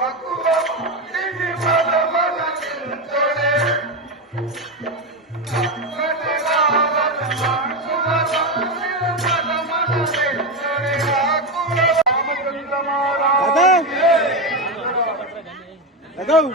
Aku Let's go.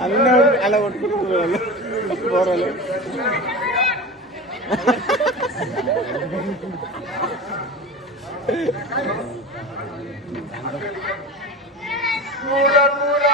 ಅಲ್ಲ ಅಲ್ಲ ಒಟ್ಟು ಬರಲ್ಲ ಮೂಲ ಮೂಲ